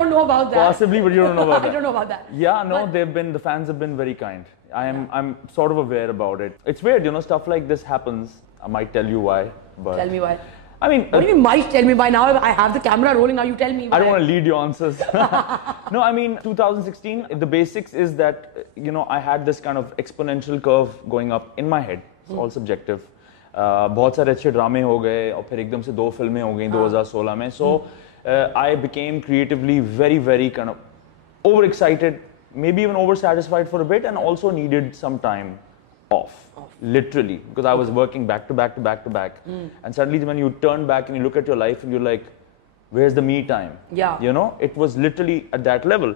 don't know about that. Possibly, but you don't know about that. I don't know about that. Yeah, no, the fans have been very kind. I'm sort of aware about it. It's weird, stuff like this happens. I might tell you why, but... Tell me why. I mean... What do you mean, might tell me why? Now I have the camera rolling, now you tell me why. I don't want to lead your answers. No, I mean, 2016, the basics is that, I had this kind of exponential curve going up in my head. It's all subjective. बहुत सारे अच्छे ड्रामे हो गए और फिर एकदम से 2 फिल्में हो गई 2016 में. So I became creatively very, very kind of overexcited, maybe even oversatisfied for a bit, and also needed some time off. Literally, because I was working back to back to back to back. And suddenly when you turn back and you look at your life and you're like, where's the me time? Yeah. It was literally at that level.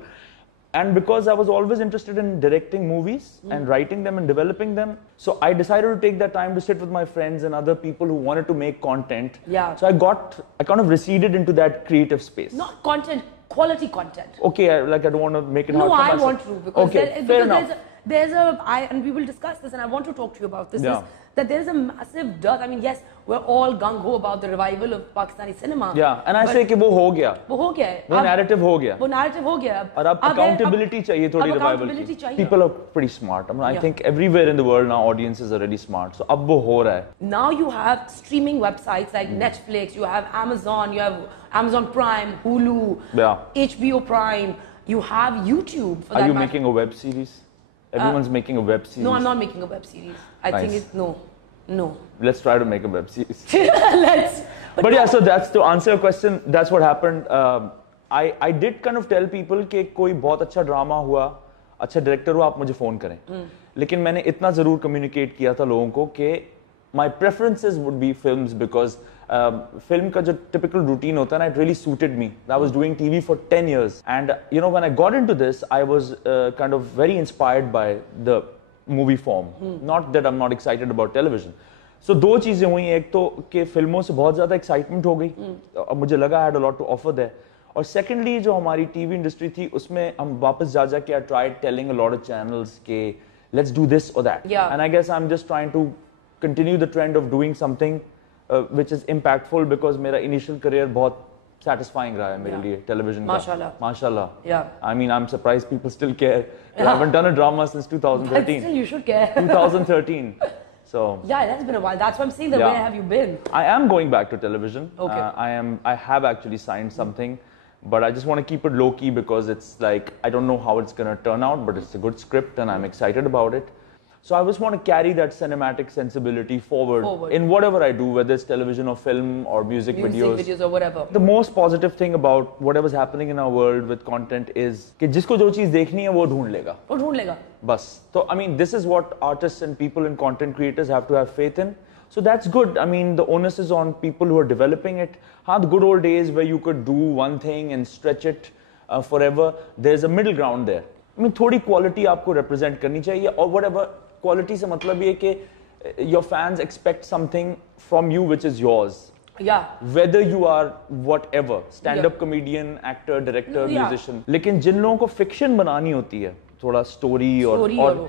And because I was always interested in directing movies and writing them and developing them, so I decided to take that time to sit with my friends and other people who wanted to make content. Yeah. So I kind of receded into that creative space. Not content, quality content. Okay, I don't want to make it hard No, for I myself. want to, because, okay, fair enough. And we will discuss this, and I want to talk to you about this, is that there is a massive dearth. I mean, yes, we're all gung-ho about the revival of Pakistani cinema. Yeah, and I say कि वो हो गया. वो हो गया है. वो narrative हो गया. वो narrative हो गया. और अब accountability चाहिए थोड़ी revival की. People are pretty smart. I mean, I think everywhere in the world now audiences are really smart. So अब वो हो रहा है. Now you have streaming websites like Netflix, you have Amazon, you have Amazon Prime, Hulu, HBO Prime, you have YouTube. For are you making a web series? Everyone's making a web series. No, I'm not making a web series. I think it's no. Let's try to make a web series. Let's. But yeah, so that's to answer your question. That's what happened. I did kind of tell people कि कोई बहुत अच्छा drama हुआ, अच्छा director हुआ, आप मुझे phone करें. लेकिन मैंने इतना जरूर कम्युनिकेट किया था लोगों को कि my preferences would be films because film का जो typical routine होता है ना, it really suited me. I was doing TV for 10 years, and when I got into this, I was kind of very inspired by the movie form. Not that I'm not excited about television. So दो चीजें हुई, एक तो कि फिल्मों से बहुत ज्यादा excitement हो गई, अब मुझे लगा I had a lot to offer there. और secondly जो हमारी TV industry थी, उसमें हम वापस जा के I tried telling a lot of channels कि let's do this or that. Yeah. And I guess I'm just trying to continue the trend of doing something which is impactful because मेरा initial career बहुत satisfying रहा है मेरे लिए television का. Mashallah. Yeah. I mean, I'm surprised people still care. I haven't done a drama since 2013. But still, you should care. 2013. So. Yeah, that's been a while. That's what I'm saying. Where have you been? I am going back to television. Okay. I have actually signed something, but I just want to keep it low key because it's like I don't know how it's gonna turn out, but it's a good script and I'm excited about it. So I just want to carry that cinematic sensibility forward in whatever I do, whether it's television or film or music videos or whatever. The most positive thing about whatever's happening in our world with content is कि जिसको जो चीज देखनी है वो ढूंढ लेगा. वो ढूंढ लेगा. बस. So I mean, this is what artists and people and content creators have to have faith in. So that's good. I mean, the onus is on people who are developing it. The good old days where you could do one thing and stretch it forever. There's a middle ground there. I mean, थोड़ी quality आपको represent करनी चाहिए or whatever. Quality से मतलब ये कि your fans expect something from you which is yours. Yeah. Whether you are whatever, stand-up comedian, actor, director, musician. लेकिन जिन लोगों को fiction बनानी होती है, थोड़ा story और